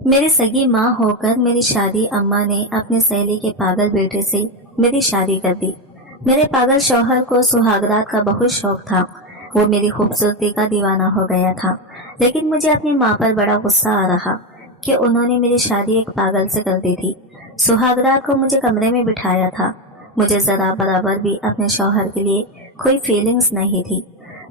मेरी सगी माँ होकर मेरी शादी अम्मा ने अपनी सहेली के पागल बेटे से मेरी शादी कर दी। मेरे पागल शौहर को सुहागरात का बहुत शौक था। वो मेरी खूबसूरती का दीवाना हो गया था। लेकिन मुझे अपनी माँ पर बड़ा गुस्सा आ रहा कि उन्होंने मेरी शादी एक पागल से कर दी थी। सुहागरात को मुझे कमरे में बिठाया था। मुझे जरा बराबर भी अपने शौहर के लिए कोई फीलिंग्स नहीं थी।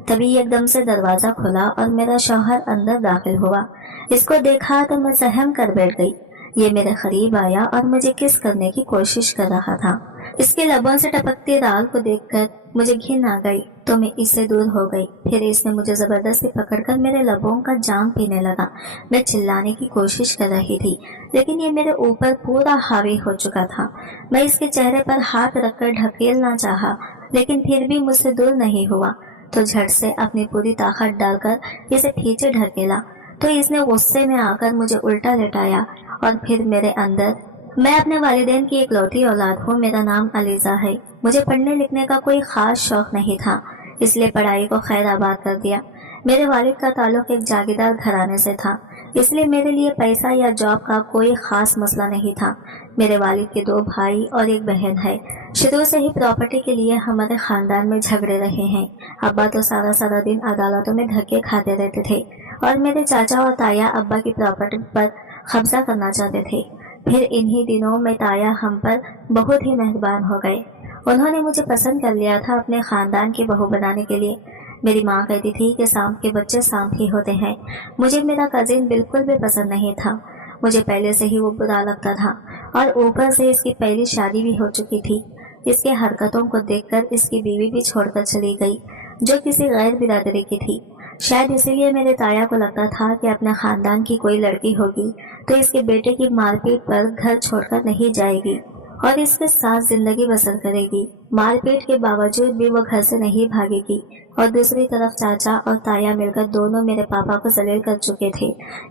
तभी एकदम से दरवाजा खुला और मेरा शौहर अंदर दाखिल हुआ। इसको देखा तो मैं सहम कर बैठ गई। ये मेरे करीब आया और मुझे किस करने की कोशिश कर रहा था। इसके लबों से टपकती दाल को देखकर मुझे घिन आ गई तो मैं इससे दूर हो गई। फिर इसने मुझे जबरदस्ती पकड़कर मेरे लबों का जाम पीने लगा। मैं चिल्लाने की कोशिश कर रही थी लेकिन ये मेरे ऊपर पूरा हावी हो चुका था। मैं इसके चेहरे पर हाथ रखकर ढकेलना चाहा लेकिन फिर भी मुझसे दूर नहीं हुआ। तो झट से अपनी पूरी ताकत डालकर इसे पीछे ढकेला तो इसने गुस्से में आकर मुझे उल्टा लेटाया और फिर मेरे अंदर। मैं अपने वालिदैन की इकलौती औलाद हूँ। मेरा नाम अलीजा है। मुझे पढ़ने लिखने का कोई खास शौक नहीं था, इसलिए पढ़ाई को खैर आबाद कर दिया। मेरे वालिद का ताल्लुक एक जागीरदार घराने से था, इसलिए मेरे लिए पैसा या जॉब का कोई खास मसला नहीं था। मेरे वालिद के 2 भाई और एक बहन है। शुरू से ही प्रॉपर्टी के लिए हमारे खानदान में झगड़े रहे हैं। अब्बा तो सारा सारा दिन अदालतों में धक्के खाते रहते थे और मेरे चाचा और ताया अब्बा की प्रॉपर्टी पर कब्जा करना चाहते थे। फिर इन्हीं दिनों में ताया हम पर बहुत ही मेहरबान हो गए। उन्होंने मुझे पसंद कर लिया था अपने खानदान की बहू बनाने के लिए। मेरी माँ कहती थी कि सांप के बच्चे सांप ही होते हैं। मुझे मेरा कजिन बिल्कुल भी पसंद नहीं था। मुझे पहले से ही वो बुरा लगता था और ऊपर से इसकी पहली शादी भी हो चुकी थी। इसके हरकतों को देखकर इसकी बीवी भी छोड़कर चली गई जो किसी गैर बिरादरी की थी। शायद इसीलिए मेरे ताया को लगता था कि अपने खानदान की कोई लड़की होगी तो इसके बेटे की मारपीट पर घर छोड़कर नहीं जाएगी और इसके साथ जिंदगी बसर करेगी। मारपीट के बावजूद भी वो घर से नहीं भागेगी। और दूसरी तरफ चाचा और ताया मिलकर दोनों मेरे पापा को जलील कर चुके थे।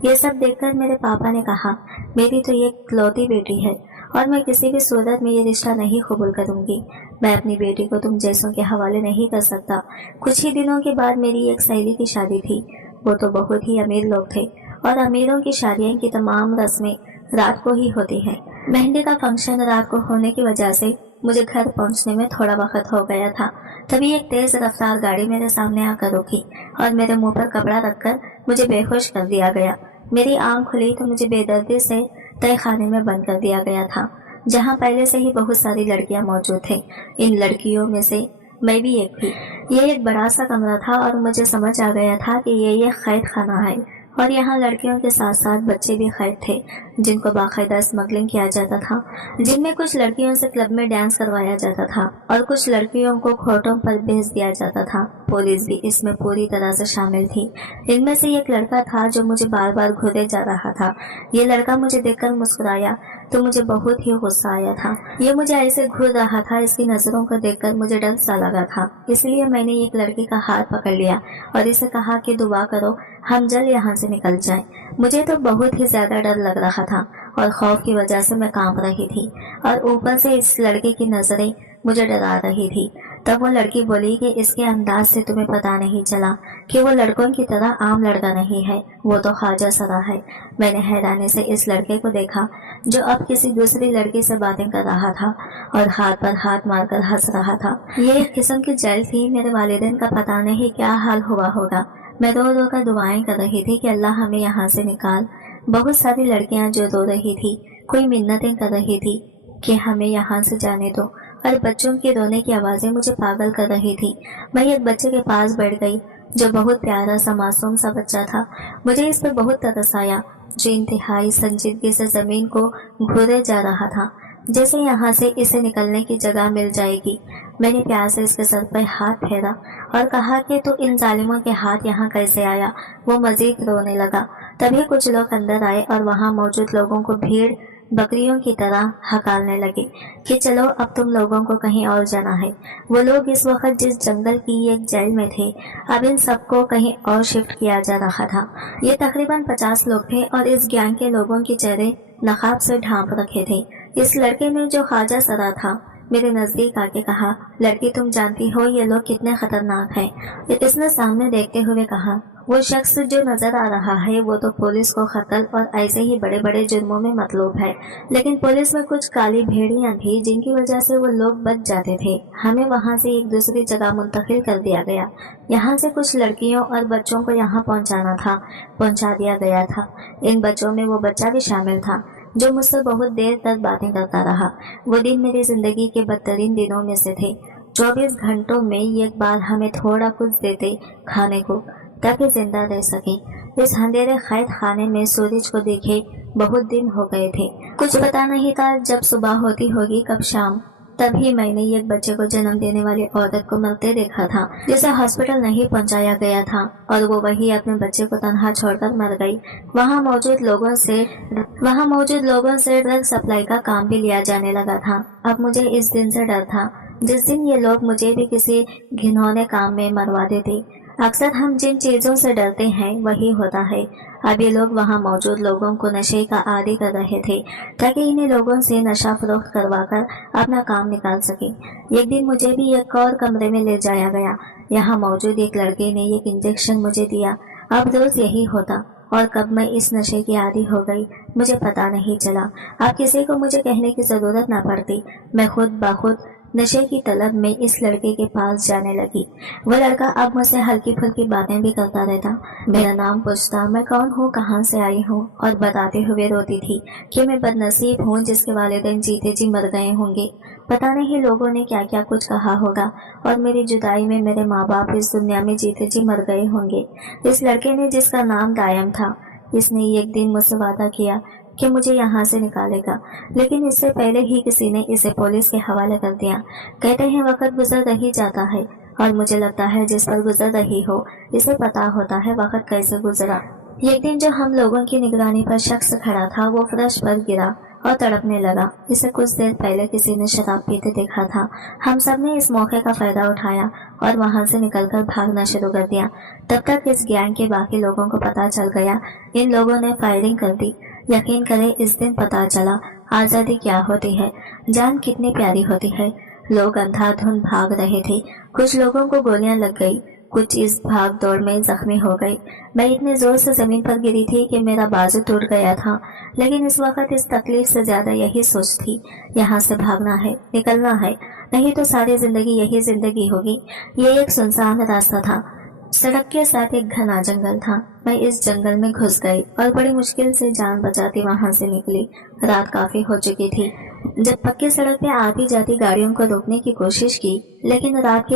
ये सब देखकर मेरे पापा ने कहा, मेरी तो ये इकलौती बेटी है और मैं किसी भी सूरत में ये रिश्ता नहीं कबूल करूंगी। मैं अपनी बेटी को तुम जैसों के हवाले नहीं कर सकता। कुछ ही दिनों के बाद मेरी एक सहेली की शादी थी। वो तो बहुत ही अमीर लोग थे और अमीरों की शादियों की तमाम रस्में रात को ही होती हैं। मेहंदी का फंक्शन रात को होने की वजह से मुझे घर पहुंचने में थोड़ा वक्त हो गया था। तभी एक तेज रफ्तार गाड़ी मेरे सामने आकर रुकी और मेरे मुंह पर कपड़ा रखकर मुझे बेहोश कर दिया गया। मेरी आंख खुली तो मुझे बेदर्दी से तय खाने में बंद कर दिया गया था, जहां पहले से ही बहुत सारी लड़कियां मौजूद थे। इन लड़कियों में से मैं भी एक थी। ये एक बड़ा सा कमरा था और मुझे समझ आ गया था कि ये कैद खाना है और यहाँ लड़कियों के साथ साथ बच्चे भी कैद थे जिनको बाकायदा स्मगलिंग किया जाता था, जिनमें कुछ लड़कियों से क्लब में डांस करवाया जाता था और कुछ लड़कियों को खोटों पर भेज दिया जाता था। पुलिस भी इसमें पूरी तरह से शामिल थी। इनमें से एक लड़का था जो मुझे बार बार घूरे जा रहा था। ये लड़का मुझे देखकर मुस्कुराया तो मुझे बहुत ही गुस्सा आया था। ये मुझे ऐसे घूर रहा था, इसकी नजरों को देखकर मुझे डर सा लगा था। इसलिए मैंने एक लड़की का हाथ पकड़ लिया और इसे कहा कि दुआ करो हम जल्द यहाँ से निकल जाएं। मुझे तो बहुत ही ज्यादा डर लग रहा था और खौफ की वजह से मैं कांप रही थी और ऊपर से इस लड़के की नजरें मुझे डरा रही थी। तब वो लड़की बोली कि इसके अंदाज से तुम्हें पता नहीं चला कि वो लड़कों की तरह आम लड़का नहीं है, वो तो ख्वाजा सरा है। मैंने हैरानी से इस लड़के को देखा जो अब किसी दूसरी लड़की से बातें कर रहा था और हाथ पर हाथ मारकर हंस रहा था। ये एक किस्म की जेल थी। मेरे वालिदैन का पता नहीं क्या हाल हुआ होगा। मैं रो रो कर दुआएं कर रही थी कि अल्लाह हमें यहाँ से निकाल। बहुत सारी लड़कियां जो रो रही थी, कोई मिन्नतें कर रही थी कि हमें यहाँ से जाने दो और बच्चों की रोने की आवाजें मुझे पागल कर रही थी। मैं एक बच्चे के पास बैठ गई जो बहुत प्यारा सा मासूम सा बच्चा था। मुझे इस पर बहुत तरस आया जो इंतहाई संजीदगी से जमीन को घूरे जा रहा था, जैसे यहाँ से इसे निकलने की जगह मिल जाएगी। मैंने प्यार से इसके सर पर हाथ फेरा और कहा कि तू इन जालिमों के हाथ यहाँ कैसे आया। वो मजीद रोने लगा। तभी कुछ लोग अंदर आए और वहाँ मौजूद लोगों को भीड़ बकरियों की तरह हकारने लगे कि चलो अब तुम लोगों को कहीं और जाना है। वो लोग इस वक्त जिस जंगल की एक जेल में थे, अब इन सबको कहीं और शिफ्ट किया जा रहा था। ये तकरीबन 50 लोग थे और इस गैंग के लोगों के चेहरे नकाब से ढांप रखे थे। इस लड़के में जो ख्वाजा सरा था मेरे नजदीक आके कहा, लड़की तुम जानती हो ये लोग कितने खतरनाक हैं। इसने सामने देखते हुए कहा, वो शख्स जो नजर आ रहा है वो तो पुलिस को कत्ल और ऐसे ही बड़े बड़े जुर्मों में मतलूब है, लेकिन पुलिस में कुछ काली भेड़ियां थी जिनकी वजह से वो लोग बच जाते थे। हमें वहाँ से एक दूसरी जगह मुंतकिल कर दिया गया। यहाँ से कुछ लड़कियों और बच्चों को यहाँ पहुँचा दिया गया था। इन बच्चों में वो बच्चा भी शामिल था जो मुझसे बहुत देर तक बातें करता रहा। वो दिन मेरी जिंदगी के बदतरीन दिनों में से थे। 24 घंटों में एक बार हमें थोड़ा कुछ देते खाने को ताकि जिंदा रह सके। इस अंधेरे कैद खाने में सूरज को देखे बहुत दिन हो गए थे। कुछ पता नहीं था जब सुबह होती होगी कब शाम। तभी मैंने एक बच्चे को जन्म देने वाली औरत को मरते देखा था जिसे हॉस्पिटल नहीं पहुंचाया गया था और वो वही अपने बच्चे को तनहा छोड़कर मर गई। वहाँ मौजूद लोगों से ड्रग सप्लाई का काम भी लिया जाने लगा था। अब मुझे इस दिन से डर था जिस दिन ये लोग मुझे भी किसी घिनौने काम में मरवा देते। अक्सर हम जिन चीजों से डरते हैं वही होता है। अब ये लोग वहाँ मौजूद लोगों को नशे का आदी कर रहे थे ताकि इन्हीं लोगों से नशा फरोख्त करवाकर अपना काम निकाल सके। एक दिन मुझे भी एक और कमरे में ले जाया गया। यहाँ मौजूद एक लड़के ने एक इंजेक्शन मुझे दिया। अब रोज यही होता और कब मैं इस नशे की आदी हो गई मुझे पता नहीं चला। अब किसी को मुझे कहने की जरूरत न पड़ती। मैं खुद बखुद नशे की तलब में इस लड़के के पास जाने लगी। वो लड़का अब मुझसे हल्की फुल्की बातें भी करता रहता। मेरा नाम पूछता, मैं कौन हूँ, कहाँ से आई हूँ, और बताते हुए रोती थी कि मैं बदनसीब हूँ जिसके वालिदैन जीते जी मर गए होंगे। पता नहीं लोगों ने क्या क्या कुछ कहा होगा और मेरी जुदाई में मेरे माँ बाप इस दुनिया में जीते जी मर गए होंगे। इस लड़के ने जिसका नाम दायम था, इसने एक दिन मुझसे वादा किया कि मुझे यहाँ से निकालेगा, लेकिन इससे पहले ही किसी ने इसे पुलिस के हवाले कर दिया। कहते हैं वक्त गुजर ही जाता है और मुझे लगता है जिस पर गुजर रही हो इसे पता होता है वक्त कैसे गुजरा। एक दिन जो हम लोगों की निगरानी पर शख्स खड़ा था वो फर्श पर गिरा और तड़पने लगा। इसे कुछ देर पहले किसी ने शराब पीते देखा था। हम सब ने इस मौके का फायदा उठाया और वहां से निकलकर भागना शुरू कर दिया। तब तक इस गैंग के बाकी लोगों को पता चल गया। इन लोगों ने फायरिंग कर दी। यकीन करें इस दिन पता चला आज़ादी क्या होती है, जान कितनी प्यारी होती है। लोग अंधाधुंध भाग रहे थे। कुछ लोगों को गोलियां लग गई, कुछ इस भाग दौड़ में जख्मी हो गए। मैं इतने जोर से जमीन पर गिरी थी कि मेरा बाजू टूट गया था, लेकिन इस वक्त इस तकलीफ से ज्यादा यही सोच थी, यहाँ से भागना है, निकलना है, नहीं तो सारी जिंदगी यही जिंदगी होगी। ये एक सुनसान रास्ता था। सड़क के साथ एक घना जंगल था। मैं इस जंगल में घुस गई और बड़ी मुश्किल से जान बचाती वहां से निकली। रात काफी हो चुकी थी। जब पक्की सड़क पे आती जाती गाड़ियों को रोकने की कोशिश की, लेकिन रात के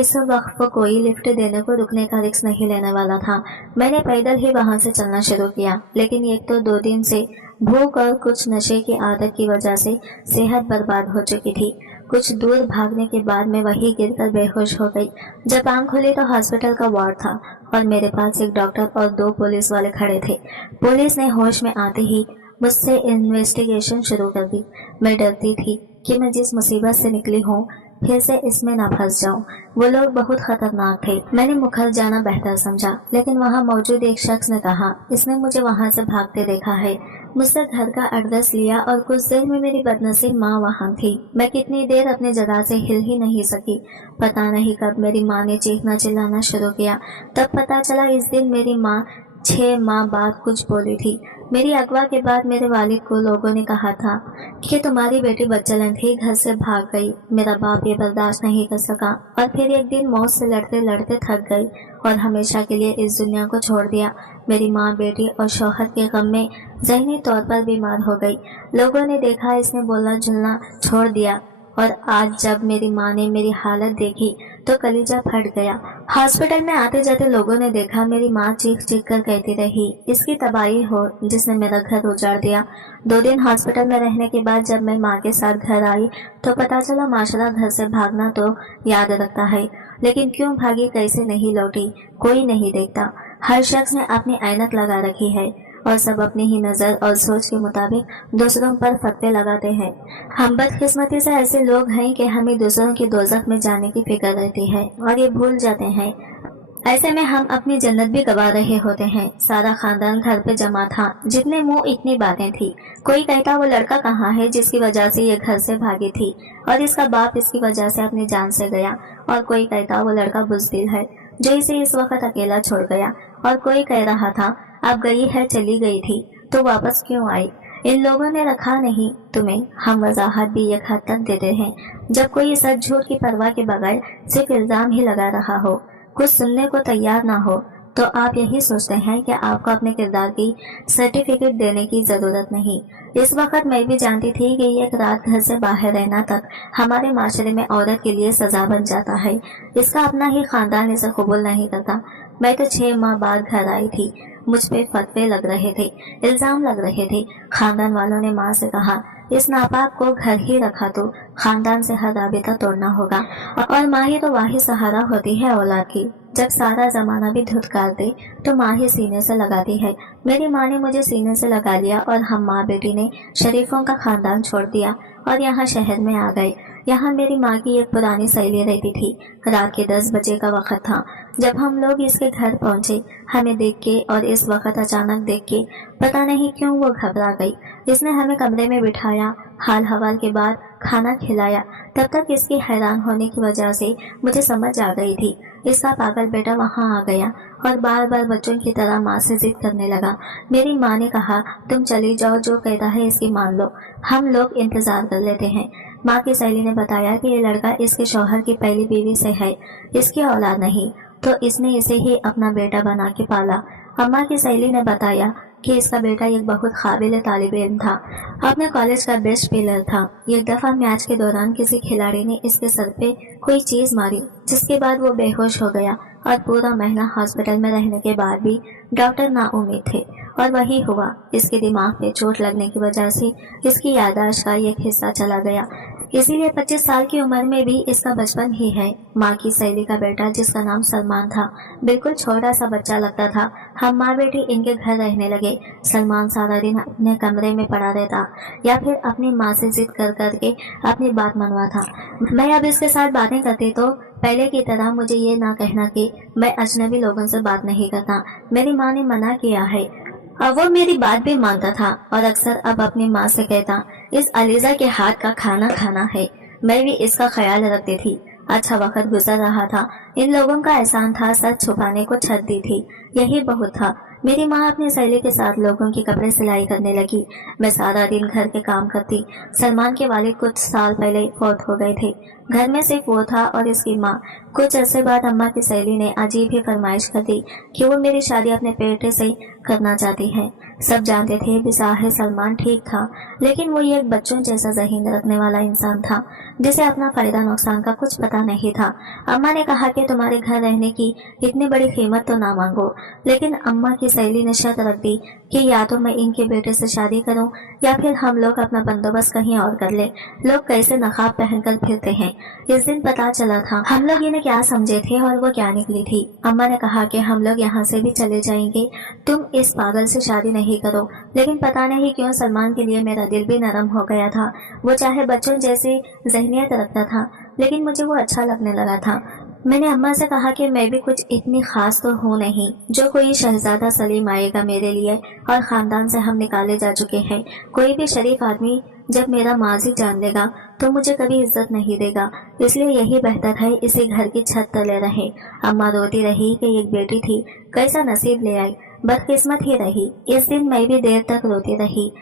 इस वक्त कोई लिफ्ट देने को रुकने का रिस्क नहीं लेने वाला था। मैंने पैदल ही वहां से चलना शुरू किया, लेकिन एक तो 2 दिन से भूख और कुछ नशे की आदत की वजह से सेहत बर्बाद हो चुकी थी। कुछ दूर भागने के बाद मैं वहीं गिरकर बेहोश हो गई। जब आंख खुली तो हॉस्पिटल का वार्ड था और मेरे पास एक डॉक्टर और 2 पुलिस वाले खड़े थे। पुलिस ने होश में आते ही मुझसे इन्वेस्टिगेशन शुरू कर दी। मैं डरती थी कि मैं जिस मुसीबत से निकली हूँ फिर से इसमें ना फंस जाऊं। वो लोग बहुत खतरनाक थे। मैंने मुखर जाना बेहतर समझा, लेकिन वहाँ मौजूद एक शख्स ने कहा इसने मुझे वहाँ से भागते देखा है। मुझसे घर का एड्रेस लिया और कुछ देर में मेरी बदनसीब माँ वहाँ थी। मैं कितनी देर अपनी जगह से हिल ही नहीं सकी। पता नहीं कब मेरी माँ ने चीखना चिल्लाना शुरू किया। तब पता चला इस दिन मेरी माँ 6 माह बाद कुछ बोली थी। मेरी अगवा के बाद मेरे वालिद को लोगों ने कहा था कि तुम्हारी बेटी बच्चलन थी, घर से भाग गई। मेरा बाप ये बर्दाश्त नहीं कर सका और फिर एक दिन मौत से लड़ते लड़ते थक गई और हमेशा के लिए इस दुनिया को छोड़ दिया। मेरी माँ, बेटी और शौहर के गम में ज़हनी तौर पर बीमार हो गई। लोगों ने देखा इसने बोलना झुलना छोड़ दिया और आज जब मेरी माँ ने मेरी हालत देखी तो कलीजा फट गया। हॉस्पिटल में आते जाते लोगों ने देखा मेरी माँ चीख चीख कर कहती रही इसकी तबाही हो जिसने मेरा घर उजाड़ दिया। 2 दिन हॉस्पिटल में रहने के बाद जब मैं माँ के साथ घर आई तो पता चला माशाल्लाह घर से भागना तो याद रखता है, लेकिन क्यों भागी, कैसे नहीं लौटी, कोई नहीं देखता। हर शख्स ने अपनी ऐनक लगा रखी है और सब अपनी ही नजर और सोच के मुताबिक दूसरों पर फतवे लगाते हैं। हम बदकिस्मती से ऐसे लोग हैं कि हमें दूसरों की दोज़ख में जाने की फिक्र रहती है और ये भूल जाते हैं ऐसे में हम अपनी जन्नत भी गवा रहे होते हैं। सारा खानदान घर पे जमा था। जितने मुंह इतनी बातें थी। कोई कहता वो लड़का कहाँ है जिसकी वजह से ये घर से भागी थी और इसका बाप इसकी वजह से अपनी जान से गया, और कोई कहता वो लड़का बुज़दिल है जो इसे इस वक्त अकेला छोड़ गया, और कोई कह रहा था अब गई है चली गई थी तो वापस क्यों आई। इन लोगों ने रखा नहीं तुम्हें। हम वजाहत भी एक हद तक देते हैं जब कोई सच झूठ की परवाह के बगैर सिर्फ इल्जाम ही लगा रहा हो, कुछ सुनने को तैयार ना हो, तो आप यही सोचते हैं कि आपको अपने किरदार की सर्टिफिकेट देने की ज़रूरत नहीं। इस वक्त मैं भी जानती थी कि एक रात घर से बाहर रहना तक हमारे माशरे में औरत के लिए सज़ा बन जाता है। इसका अपना ही खानदान इसे कबूल नहीं करता। मैं तो 6 माह बाद घर आई थी। मुझ पे फतवे लग रहे थे, इल्ज़ाम लग रहे थे। खानदान वालों ने माँ से कहा इस नापाक को घर ही रखा तो खानदान से हर राबिता तोड़ना होगा, और माँ ही तो वाहिद सहारा होती है औलाद की। जब सारा जमाना भी धुतकार दे तो माँ ही सीने से लगाती है। मेरी माँ ने मुझे सीने से लगा लिया और हम माँ बेटी ने शरीफों का खानदान छोड़ दिया और यहाँ शहर में आ गए। यहाँ मेरी माँ की एक पुरानी सहेली रहती थी। रात के 10 बजे का वक्त था जब हम लोग इसके घर पहुँचे। हमें देख के और इस वक्त अचानक देख के पता नहीं क्यों वो घबरा गई। इसने हमें कमरे में बिठाया, हाल हवाल के बाद खाना खिलाया। तब तक इसके हैरान होने की वजह से मुझे समझ आ गई थी। इसका पागल बेटा वहाँ आ गया और बार बार बच्चों की तरह माँ से जिद करने लगा। मेरी माँ ने कहा तुम चली जाओ, जो कहता है इसकी मान लो, हम लोग इंतजार कर लेते हैं। माँ की सहेली ने बताया कि ये लड़का इसके शौहर की पहली बीवी से है, इसकी औलाद नहीं, तो इसने इसे ही अपना बेटा बना के पाला। अम्मा की सहेली ने बताया कि इसका बेटा एक बहुत काबिल तालिब इल्म था, अपने कॉलेज का बेस्ट प्लेयर था। एक दफ़ा मैच के दौरान किसी खिलाड़ी ने इसके सर पे कोई चीज़ मारी, जिसके बाद वो बेहोश हो गया और पूरा महीना हॉस्पिटल में रहने के बाद भी डॉक्टर नाउम्मीद थे। और वही हुआ, इसके दिमाग पे चोट लगने की वजह से इसकी याददाश्त का एक हिस्सा चला गया। इसीलिए 25 साल की उम्र में भी इसका बचपन ही है। माँ की सहेली का बेटा जिसका नाम सलमान था, बिल्कुल छोटा सा बच्चा लगता था। हम माँ बेटी इनके घर रहने लगे। सलमान सारा दिन अपने कमरे में पड़ा रहता या फिर अपनी माँ से जिद कर करके अपनी बात मनवाता। मैं अब इसके साथ बातें करती तो पहले की तरह मुझे ये ना कहना कि मैं अजनबी लोगों से बात नहीं करता। मेरी माँ ने मना किया है। अब वो मेरी बात भी मानता था और अक्सर अब अपनी माँ से कहता इस अलीजा के हाथ का खाना खाना है। मैं भी इसका ख्याल रखती थी। अच्छा वक्त गुजर रहा था। इन लोगों का एहसान था, सच छुपाने को छत दी थी, यही बहुत था। मेरी माँ अपनी सहेली के साथ लोगों के कपड़े सिलाई करने लगी। मैं सारा दिन घर के काम करती। सलमान के वालिद कुछ साल पहले फौत हो गए थे। घर में सिर्फ वो था और इसकी माँ। कुछ अरसे बाद अम्मा की सहेली ने अजीब ही फरमाइश कर दी कि वो मेरी शादी अपने बेटे से करना चाहती है। सब जानते थे बिज़ाहिर सलमान ठीक था, लेकिन वो एक बच्चों जैसा ज़हीन रखने वाला इंसान था जिसे अपना फ़ायदा नुकसान का कुछ पता नहीं था। अम्मा ने कहा कि तुम्हारे घर रहने की इतनी बड़ी कीमत तो ना मांगो, लेकिन अम्मा की सहेली ने शर्त रख दी कि या तो मैं इनके बेटे से शादी करूं या फिर हम लोग अपना बंदोबस्त कहीं और कर ले। लोग कैसे नकाब पहनकर फिरते हैं। इस दिन पता चला था हम लोग इन्हें क्या समझे थे और वो क्या निकली थी। अम्मा ने कहा कि हम लोग यहाँ से भी चले जाएंगे, तुम इस पागल से शादी नहीं करो। लेकिन पता नहीं क्यों सलमान के लिए मेरा दिल भी नरम हो गया था। वो चाहे बच्चों जैसे जहनियत रखता था, लेकिन मुझे वो अच्छा लगने लगा था। मैंने अम्मा से कहा कि मैं भी कुछ इतनी खास तो हूँ नहीं जो कोई शहजादा सलीम आएगा मेरे लिए, और खानदान से हम निकाले जा चुके हैं। कोई भी शरीफ आदमी जब मेरा माजी जान लेगा तो मुझे कभी इज्जत नहीं देगा, इसलिए यही बेहतर है इसी घर की छत तले रहे। अम्मा रोती रही कि एक बेटी थी, कैसा नसीब ले आई, बदकिस्मत ही रही। इस दिन मैं भी देर तक रोती रही।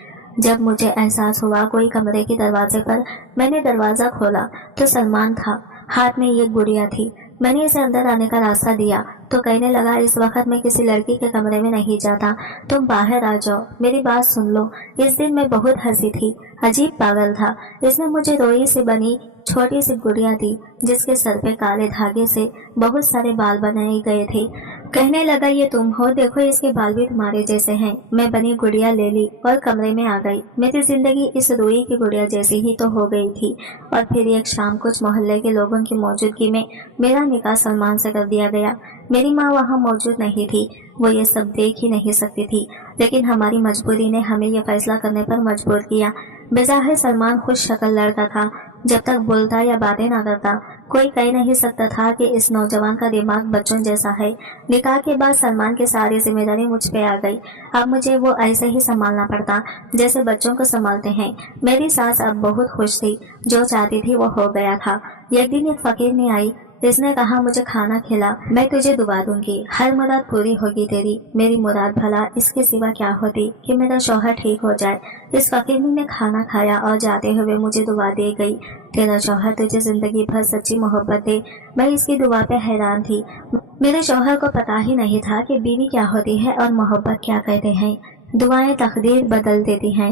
जब मुझे एहसास हुआ कोई कमरे के दरवाजे पर, मैंने दरवाज़ा खोला तो सलमान था, हाथ में एक गुड़िया थी। मैंने इसे अंदर आने का रास्ता दिया तो कहने लगा इस वक्त मैं किसी लड़की के कमरे में नहीं जाता, तुम बाहर आ जाओ, मेरी बात सुन लो। इस दिन मैं बहुत हंसी थी। अजीब पागल था। इसने मुझे रोई से बनी छोटी सी गुड़िया दी जिसके सर पे काले धागे से बहुत सारे बाल बनाए गए थे। कहने लगा ये तुम हो, देखो इसके बाल भी तुम्हारे जैसे हैं। मैं बनी गुड़िया ले ली और कमरे में आ गई। मेरी जिंदगी इस रुई की गुड़िया जैसी ही तो हो गई थी। और फिर एक शाम कुछ मोहल्ले के लोगों की मौजूदगी में मेरा निकाह सलमान से कर दिया गया। मेरी माँ वहाँ मौजूद नहीं थी, वो ये सब देख ही नहीं सकती थी, लेकिन हमारी मजबूरी ने हमें यह फैसला करने पर मजबूर किया। बेज़ाहिर सलमान खुश शक्ल लड़का था, जब तक बोलता या बातें ना करता। कोई कह नहीं सकता था कि इस नौजवान का दिमाग बच्चों जैसा है। निकाह के बाद सलमान की सारी जिम्मेदारी मुझ पे आ गई। अब मुझे वो ऐसे ही संभालना पड़ता जैसे बच्चों को संभालते हैं। मेरी सास अब बहुत खुश थी। जो चाहती थी वो हो गया था। एक दिन एक फकीर ने आई। इसने कहा, मुझे खाना खिला, मैं तुझे दुआ दूंगी, हर मुराद पूरी होगी तेरी। मेरी मुराद भला इसके सिवा क्या होती कि मेरा शौहर ठीक हो जाए। इस फकीर ने खाना खाया और जाते हुए मुझे दुआ दे गई, तेरा शौहर तुझे जिंदगी भर सच्ची मोहब्बत दे। मैं इसकी दुआ पे हैरान थी। मेरे शौहर को पता ही नहीं था कि बीवी क्या होती है और मोहब्बत क्या कहते हैं। दुआएं तकदीर बदल देती हैं।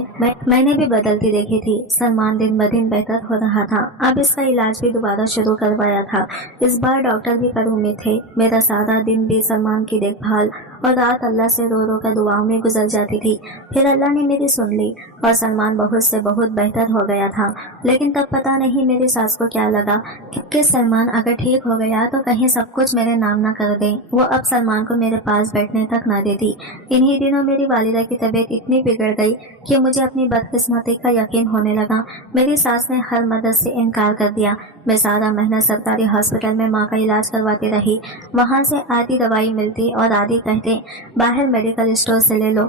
मैंने भी बदलती देखी थी। सलमान दिन ब दिन बेहतर हो रहा था। अब इसका इलाज भी दोबारा शुरू करवाया था। इस बार डॉक्टर भी पर उम्मीद थे। मेरा सारा दिन भी सलमान की देखभाल और रात अल्लाह से रो रो कर दुआओं में गुजर जाती थी। फिर अल्लाह ने मेरी सुन ली और सलमान बहुत से बहुत बेहतर हो गया था। लेकिन तब पता नहीं मेरी सास को क्या लगा कि सलमान अगर ठीक हो गया तो कहीं सब कुछ मेरे नाम ना कर दे। वो अब सलमान को मेरे पास बैठने तक ना देती। इन्हीं दिनों मेरी वालिदा की तबीयत इतनी बिगड़ गई कि मुझे अपनी बदकिस्मती का यकीन होने लगा। मेरी सास ने हर मदद से इनकार कर दिया। मैं सारा महीना सरकारी हॉस्पिटल में माँ का इलाज करवाती रही। वहाँ से आधी दवाई मिलती और आधी कहते बाहर मेडिकल स्टोर से ले लो।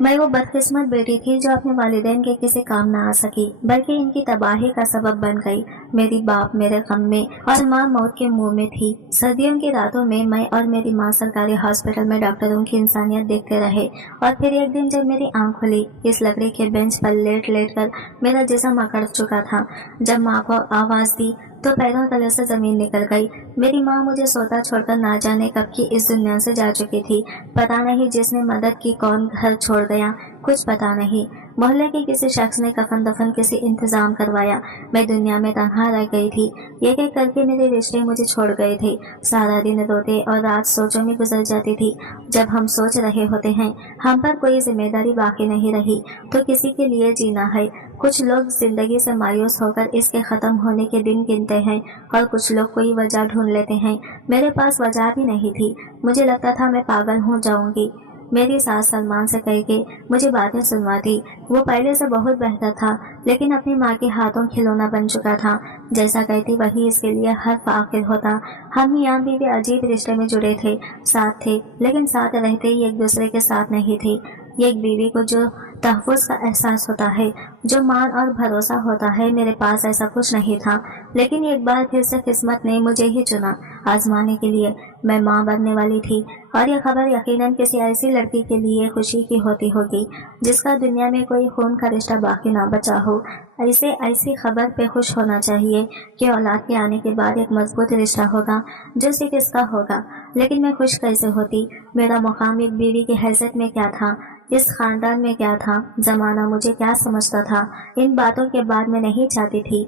मैं वो बदकिस्मत बेटी थी जो अपने वालिदैन के किसी काम ना आ सकी, बल्कि इनकी तबाही का सबब बन गई। मेरी बाप मेरे गम में और माँ मौत के मुंह में थी। सर्दियों की रातों में मैं और मेरी माँ सरकारी हॉस्पिटल में डॉक्टरों की इंसानियत देखते रहे। और फिर एक दिन जब मेरी आंख खुली, इस लकड़ी के बेंच पर लेट लेट कर मेरा जिस्म अकड़ चुका था। जब माँ को आवाज दी तो पैरों तले से जमीन निकल गई। मेरी माँ मुझे सोता छोड़कर ना जाने कब की इस दुनिया से जा चुकी थी। पता नहीं जिसने मदद की कौन घर छोड़ गया, कुछ पता नहीं। मोहल्ले के किसी शख्स ने कफन दफन किसी इंतजाम करवाया। मैं दुनिया में तन्हा रह गई थी। एक एक करके मेरे रिश्ते मुझे छोड़ गए थे। सारा दिन रोते और रात सोचों में गुजर जाती थी। जब हम सोच रहे होते हैं हम पर कोई जिम्मेदारी बाकी नहीं रही तो किसी के लिए जीना है। कुछ लोग जिंदगी से मायूस होकर इसके खत्म होने के दिन गिनते हैं और कुछ लोग कोई वजह ढूंढ लेते हैं। मेरे पास वजह भी नहीं थी। मुझे लगता था मैं पागल हो जाऊंगी। मेरी सास सलमान से कह के मुझे बातें सुनवाती। वो पहले से बहुत बेहतर था, लेकिन अपनी माँ के हाथों खिलौना बन चुका था। जैसा कहती वही इसके लिए हर फाकिर होता। हम मियाँ बीवी अजीब रिश्ते में जुड़े थे, साथ थे, लेकिन साथ रहते ही एक दूसरे के साथ नहीं थे। एक बीवी को जो तहफ़्फ़ुज़ का एहसास होता है, जो मान और भरोसा होता है, मेरे पास ऐसा कुछ नहीं था। लेकिन एक बार फिर से किस्मत ने मुझे ही चुना आजमाने के लिए। मैं माँ बनने वाली थी और यह खबर यकीनन किसी ऐसी लड़की के लिए खुशी की होती होगी जिसका दुनिया में कोई खून का रिश्ता बाकी ना बचा हो। ऐसी खबर पे खुश होना चाहिए कि औलाद के आने के बाद एक मजबूत रिश्ता होगा जो सिर्फ इसका होगा। लेकिन मैं खुश कैसे होती? मेरा मुकाम एक बीवी की हैसियत में क्या था, इस खानदान में क्या था, जमाना मुझे क्या समझता था? इन बातों के बाद मैं नहीं चाहती थी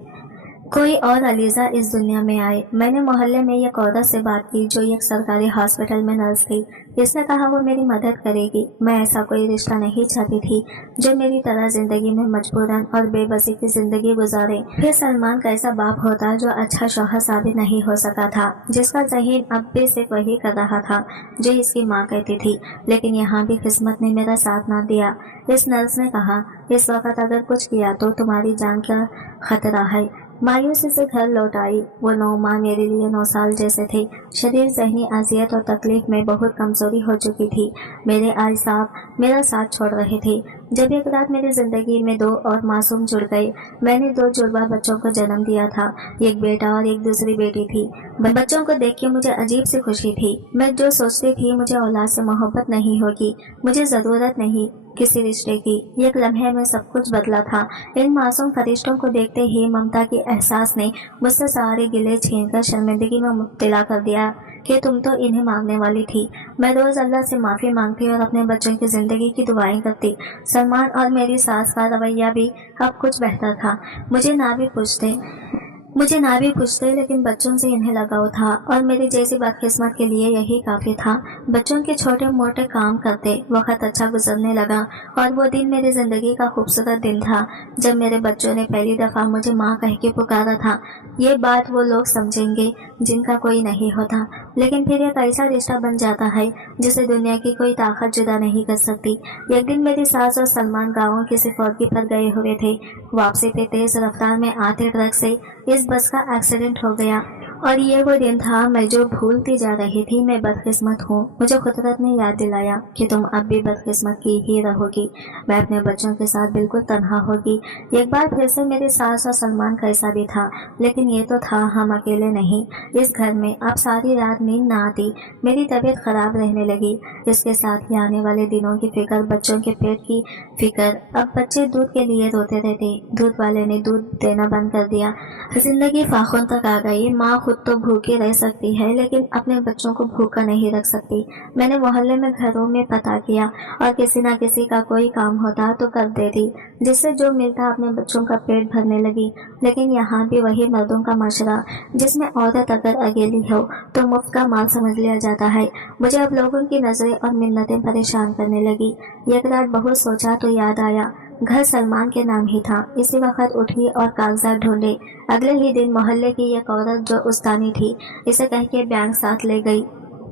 कोई और अलीजा इस दुनिया में आए। मैंने मोहल्ले में एक औरत से बात की जो एक सरकारी हॉस्पिटल में नर्स थी। इसने कहा वो मेरी मदद करेगी। मैं ऐसा कोई रिश्ता नहीं चाहती थी जो मेरी तरह जिंदगी में मजबूरन और बेबसी की जिंदगी गुजारे। फिर सलमान कैसा बाप होता जो अच्छा शौहर साबित नहीं हो सका था, जिसका ज़हीन अब भी सिर्फ वही कर रहा था जो इसकी माँ कहती थी। लेकिन यहाँ भी किस्मत ने मेरा साथ ना दिया। इस नर्स ने कहा, इस वक्त अगर कुछ किया तो तुम्हारी जान का खतरा है। मायूसी से घर लौट आई। वो 9 माह मेरे लिए 9 साल जैसे थे। शरीर ज़हनी अजियत और तकलीफ में बहुत कमजोरी हो चुकी थी। मेरे आई साहब मेरा साथ छोड़ रहे थे। जब एक रात मेरी जिंदगी में 2 और मासूम जुड़ गए। मैंने 2 जुड़वा बच्चों को जन्म दिया था, एक बेटा और एक दूसरी बेटी थी। बच्चों को देख के मुझे अजीब सी खुशी थी। मैं जो सोचती थी मुझे औलाद से मोहब्बत नहीं होगी, मुझे ज़रूरत नहीं किसी रिश्ते की। एक लम्हे में सब कुछ बदला था। इन मासूम फरिश्तों को देखते ही ममता के एहसास ने मुझसे सारे गिले छीनकर शर्मिंदगी में मुब्तला कर दिया कि तुम तो इन्हें मांगने वाली थी। मैं रोज अल्लाह से माफ़ी मांगती और अपने बच्चों की ज़िंदगी की दुआएं करती। सलमान और मेरी सास का रवैया भी अब कुछ बेहतर था। मुझे ना भी पूछते, मुझे ना भी पूछते, लेकिन बच्चों से इन्हें लगाव था और मेरी जैसी बदकिस्मत के लिए यही काफी था। बच्चों के छोटे मोटे काम करते वक्त अच्छा गुजरने लगा और वो दिन मेरी जिंदगी का खूबसूरत दिन था जब मेरे बच्चों ने पहली दफा मुझे माँ कह के पुकारा था। ये बात वो लोग समझेंगे जिनका कोई नहीं होता, लेकिन फिर एक ऐसा रिश्ता बन जाता है जिसे दुनिया की कोई ताकत जुदा नहीं कर सकती। एक दिन मेरी सास और सलमान गाँव किसी फौगी पर गए हुए थे। वापसी पे तेज रफ्तार में आते ट्रक से इस बस का एक्सीडेंट हो गया और ये वो दिन था मैं जो भूलती जा रही थी। मैं बदकिस्मत हूँ। मुझे कुदरत ने याद दिलाया कि तुम अब भी बदकिस्मत की ही रहोगी। मैं अपने बच्चों के साथ बिल्कुल तन्हा होगी। एक बार फिर से मेरी सास और सलमान कैसा भी था, लेकिन ये तो था हम अकेले नहीं। इस घर में अब सारी रात नींद न आती, मेरी तबीयत खराब रहने लगी। इसके साथ ही आने वाले दिनों की फिक्र, बच्चों के पेट की फिक्र। अब बच्चे दूध के लिए रोते रहते। दूध वाले ने दूध देना बंद कर दिया। जिंदगी फाखों तक आ गई। माँ खुद तो भूखी रह सकती है, लेकिन अपने बच्चों को भूखा नहीं रख सकती। मैंने मोहल्ले में घरों में पता किया और किसी न किसी का कोई काम होता तो कर देती, जिससे जो मिलता अपने बच्चों का पेट भरने लगी। लेकिन यहाँ भी वही मर्दों का मशरा, जिसमें औरत अगर अकेली हो तो मुफ्त का माल समझ लिया जाता है। मुझे अब लोगों की नजरें और मिन्नतें परेशान करने लगी। एक रात बहुत सोचा तो याद आया, घर सलमान के नाम ही था। इसी वक्त उठी और कागजात ढूंढे। अगले ही दिन मोहल्ले की एक औरत जो उस्तानी थी, इसे कह के बैंक साथ ले गई।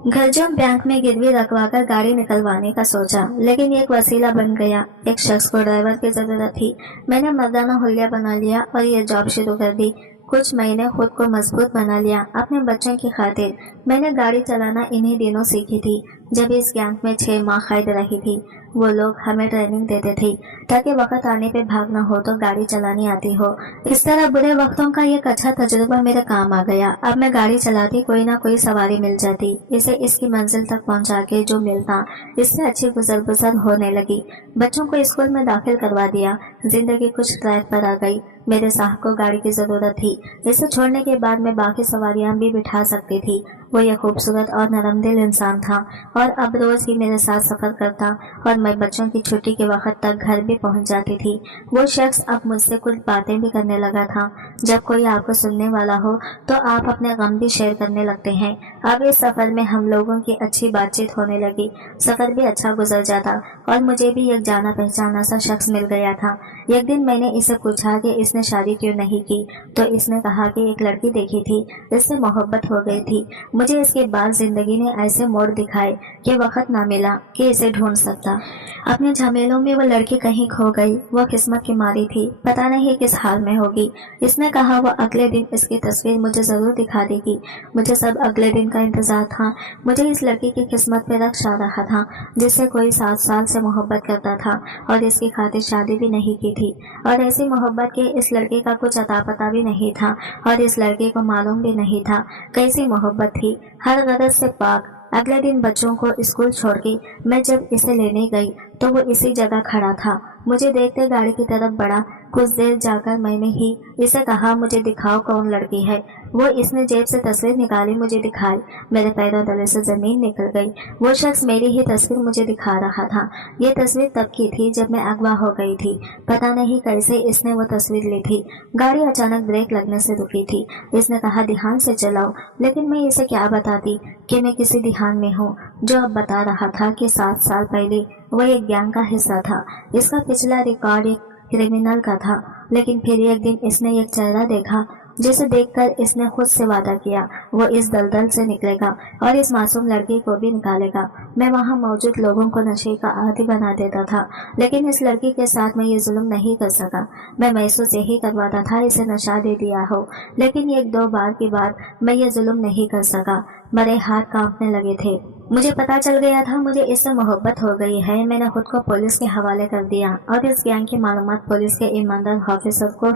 घर जो बैंक में गिरवी रखवाकर गाड़ी निकलवाने का सोचा, लेकिन एक वसीला बन गया। एक शख्स को ड्राइवर की जरूरत थी। मैंने मर्दाना हुलिया बना लिया और ये जॉब शुरू कर दी। कुछ महीने खुद को मजबूत बना लिया अपने बच्चों की खातिर। मैंने गाड़ी चलाना इन्हीं दिनों सीखी थी जब इस गैंग में 6 माह कैद रही थी। वो लोग हमें ट्रेनिंग देते थे ताकि वक्त आने पे भागना हो तो गाड़ी चलानी आती हो। इस तरह बुरे वक्तों का एक अच्छा तजुर्बा मेरे काम आ गया। अब मैं गाड़ी चलाती, कोई ना कोई सवारी मिल जाती, इसे इसकी मंजिल तक पहुंचा के जो मिलता, इससे अच्छी गुजर बसर होने लगी। बच्चों को स्कूल में दाखिल करवा दिया। जिंदगी कुछ ट्रैक पर आ गई। मेरे साहब को गाड़ी की जरूरत थी। इसे छोड़ने के बाद मैं बाकी सवारियां भी बिठा सकती थी। वो ये खूबसूरत और नरम दिल इंसान था और अब रोज ही मेरे साथ सफर करता और मैं बच्चों की छुट्टी के वक्त तक घर भी पहुंच जाती थी। वो शख्स अब मुझसे कुछ बातें भी करने लगा था। जब कोई आपको सुनने वाला हो तो आप अपने गम भी शेयर करने लगते हैं। अब इस सफर में हम लोगों की अच्छी बातचीत होने लगी। सफर भी अच्छा गुजर जाता और मुझे भी एक जाना पहचाना सा शख्स मिल गया था। एक दिन मैंने इसे पूछा कि इसने शादी क्यों नहीं की, तो इसने कहा कि एक लड़की देखी थी, इससे मोहब्बत हो गई थी। मुझे इसके बाद जिंदगी ने ऐसे मोड़ दिखाए कि वक्त ना मिला कि इसे ढूंढ सकता। अपने झमेलों में वो लड़की कहीं खो गई। वो किस्मत की मारी थी, पता नहीं किस हाल में होगी। इसने कहा वो अगले दिन इसकी तस्वीर मुझे जरूर दिखा देगी। मुझे सब अगले दिन का इंतजार था। मुझे इस लड़की की किस्मत पे रक्श आ रहा था जिससे कोई 7 साल से मोहब्बत करता था और इसकी खातिर शादी भी नहीं की थी। और ऐसी मोहब्बत के इस लड़के का कुछ अता पता भी नहीं था और इस लड़के को मालूम भी नहीं था कैसी मोहब्बत थी, हर गरज से पाक। अगले दिन बच्चों को स्कूल छोड़ के मैं जब इसे लेने गई तो वो इसी जगह खड़ा था। मुझे देखते गाड़ी की तरफ बढ़ा। कुछ देर जाकर मैंने ही इसे कहा, मुझे दिखाओ कौन लड़की है। वो इसने जेब से तस्वीर निकाली, मुझे दिखाई। मेरे पैरों तले से जमीन निकल गई। वो शख्स मेरी ही तस्वीर मुझे दिखा रहा था। ये तस्वीर तब की थी जब मैं अगवा हो गई थी। पता नहीं कैसे इसने वो तस्वीर ली थी। गाड़ी अचानक ब्रेक लगने से रुकी थी। इसने कहा ध्यान से चलाओ, लेकिन मैं इसे क्या बताती कि मैं किसी ध्यान में हूँ। जो अब बता रहा था कि 7 साल पहले वो एक गैंग का हिस्सा था। इसका पिछला रिकॉर्ड एक क्रिमिनल का था। लेकिन फिर एक दिन इसने एक चेहरा देखा जिसे देखकर इसने खुद से वादा किया वो इस दलदल से निकलेगा और इस मासूम लड़की को भी निकालेगा। मैं वहाँ मौजूद लोगों को नशे का आदी बना देता था, लेकिन इस लड़की के साथ मैं ये जुल्म नहीं कर सका। मैं महसूस यही करवाता था इसे नशा दे दिया हो, लेकिन 1-2 बार के बाद मैं ये जुल्म नहीं कर सका। मेरे हाथ कांपने लगे थे। मुझे पता चल गया था मुझे इससे मोहब्बत हो गई है। मैंने खुद को पुलिस के हवाले कर दिया और इस गैंग की मालूमात पुलिस के ईमानदार ऑफिसर को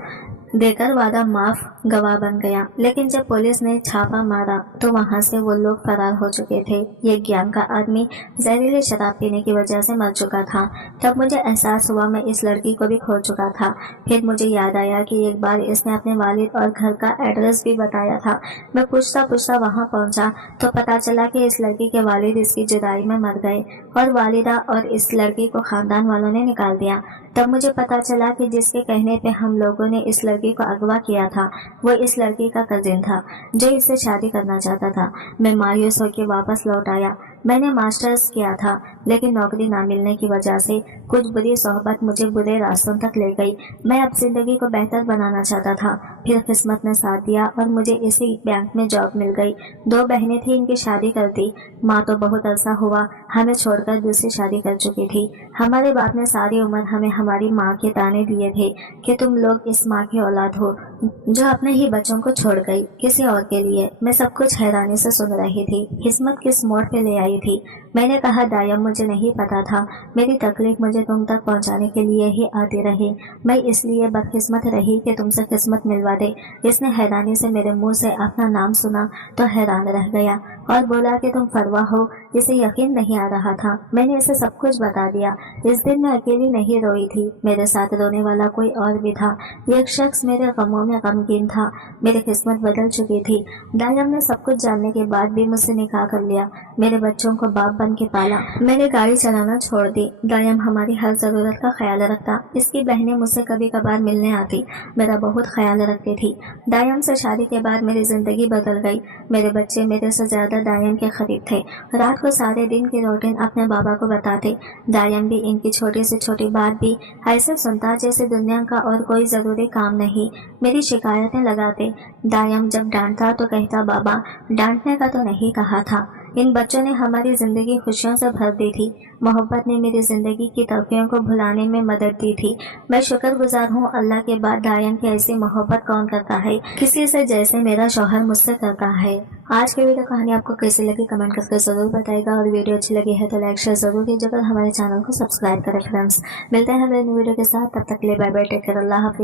देकर वादा माफ गवाह बन गया। लेकिन जब पुलिस ने छापा मारा तो वहां से वो लोग फरार हो चुके थे। ये गैंग का आदमी जहरीली शराब पीने की वजह से मर चुका था। तब मुझे एहसास हुआ मैं इस लड़की को भी खो चुका था। फिर मुझे याद आया कि एक बार इसने अपने वालिद और घर का एड्रेस भी बताया था। मैं पूछता पूछता वहां पहुंचा तो पता चला कि इस लड़की के वालिद इसकी जुदाई में मर गए और वालिदा और इस लड़की को खानदान वालों ने निकाल दिया। तब मुझे पता चला कि जिसके कहने पे हम लोगों ने इस लड़की को अगवा किया था वो इस लड़की का कजिन था जो इससे शादी करना चाहता था। मैं मायूस होकर वापस लौट आया। मैंने मास्टर्स किया था, लेकिन नौकरी ना मिलने की वजह से कुछ बुरी सोहबत मुझे बुरे रास्तों तक ले गई। मैं अब जिंदगी को बेहतर बनाना चाहता था। फिर किस्मत ने साथ दिया और मुझे इसी बैंक में जॉब मिल गई। 2 बहनें थी, इनकी शादी कर दी। माँ तो बहुत अरसा हुआ हमें छोड़कर दूसरी शादी कर चुकी थी। हमारे बाप ने सारी उम्र हमें हमारी माँ के ताने दिए थे कि तुम लोग इस माँ की औलाद हो जो अपने ही बच्चों को छोड़ गई किसी और के लिए। मैं सब कुछ हैरानी से सुन रही थी। किस्मत किस मोड़ पे ले आई थी। मैंने कहा, दायम, मुझे नहीं पता था। मेरी तकलीफ मुझे तुम तक पहुंचाने के लिए ही आती रही। मैं इसलिए बदकिस्मत रही कि तुमसे किस्मत मिलवा दे। इसने हैरानी से मेरे मुंह से अपना नाम सुना तो हैरान रह गया और बोला कि तुम फरवा हो। इसे यकीन नहीं आ रहा था। मैंने इसे सब कुछ बता दिया। इस दिन मैं अकेली नहीं रोई थी, मेरे साथ रोने वाला कोई और भी था। एक शख्स मेरे गमों में गमगीन था। मेरी किस्मत बदल चुकी थी। दायम ने सब कुछ जानने के बाद भी मुझसे निकाह कर लिया। मेरे बच्चों को बाप बन के पाला। मैंने गाड़ी चलाना छोड़ दी। दायम हमारी हर जरूरत का ख्याल रखता। इसकी बहनें मुझसे कभी कभार मिलने आती, मेरा बहुत ख्याल रखती थी। दायम से शादी के बाद मेरी जिंदगी बदल गई। मेरे बच्चे मेरे से ज्यादा दायम के करीब थे। रात को सारे दिन की रूटीन अपने बाबा को बताते। दायम भी इनकी छोटी से छोटी बात भी ऐसे सुनता जैसे दुनिया का और कोई जरूरी काम नहीं। मेरी शिकायतें लगाते। दायम जब डांटता तो कहता, बाबा डांटने का तो नहीं कहा था। इन बच्चों ने हमारी जिंदगी खुशियों से भर दी थी। मोहब्बत ने मेरी जिंदगी की तलखियों को भुलाने में मदद दी थी। मैं शुक्रगुजार हूँ अल्लाह के बाद दायम की ऐसी मोहब्बत कौन करता है किसी से जैसे मेरा शौहर मुझसे करता है। आज की वीडियो कहानी आपको कैसी लगी कमेंट करके जरूर बताइएगा और वीडियो अच्छी लगी है तो लाइक शेयर जरूर कीजिएगा और हमारे चैनल को सब्सक्राइब करें फ्रेंड्स। मिलते हैं नई वीडियो के साथ, तब तक के लिए बाय बाय, टेक केयर, अल्लाह हाफिज़।